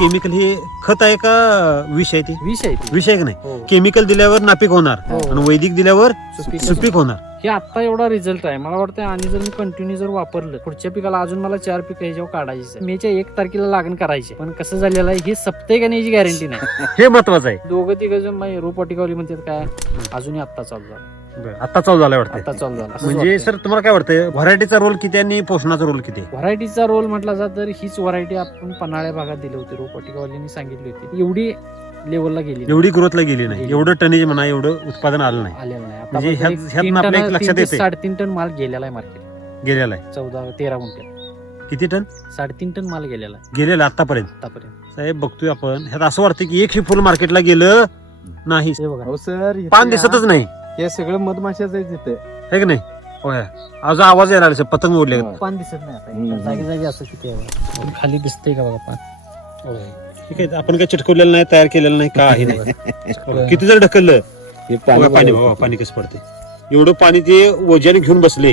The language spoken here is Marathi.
केमिकल हे खत आहे का विष आहे ते? विष आहे ती. विष आहे की नाही? हो. केमिकल दिल्यावर नापीक होणार हो. आणि वैदिक दिल्यावर सुपीक सुपीक होणार. हे आता एवढा रिझल्ट आहे. मला वाटतं आणि जर मी कंटिन्यू जर वापरलं पुढच्या पिकाला अजून मला 4 पिकं ह्याच्यावर काढायची. मेच्या 1 तारखेला लागण करायची, पण कसं झालेलं आहे हे सप्ताह का नाही याची गॅरंटी नाही. हे महत्वाचं आहे. दोघं तिघ जण रोपवाटिकावली म्हणतात काय अजूनही आत्ता चालू झालं. आता चालू झालाय वाटतं. आता चालू झालं. म्हणजे सर तुम्हाला काय वाटतंय व्हरायटीचा रोल किती आणि पोषणाचा रोल किती? व्हरायटीचा रोल म्हटला जात तर हीच व्हरायटी आपण पन्हाळ्या भागात दिली होती. रोपवाटिकावाल्यांनी सांगितली होती एवढी लेवलला गेली एवढी ग्रोथला गेली नाही, गेली. एवढं टनेज म्हणा, एवढं उत्पादन आलं नाही, आलेलं नाही. म्हणजे ह्यातनं आपल्या एक लक्षात येते 3.5 टन माल गेलेला आहे मार्केट. गेलेला आहे. 14-13 गुंठ्यात किती टन 3.5 टन माल गेलेला आहे गेलेला आतापर्यंत? आतापर्यंत. साहेब बघतोय आपण ह्यात असं वाटतं की एक ही फुल मार्केटला गेलं नाही, हे बघा हो सर, पान दिसतच नाही, हे सगळं मधमाशाच आहे तिथे. है की नाही? होय. आज आवाज यायला लागला, पतंग उडले. होय. पान दिसत नाही आता. हम्म. जागी जागी असं किती आहे बघा. खाली दिसतंय का बघा पान. ठीक आहे, आपण काय चिटकवलेलं नाही, तयार केलेलं नाही, काही नाही. किती जर ढकललं हे बघा पाणी, बघा पाणी कसं पडते. एवढं पाणी ते वजन घेऊन बसले.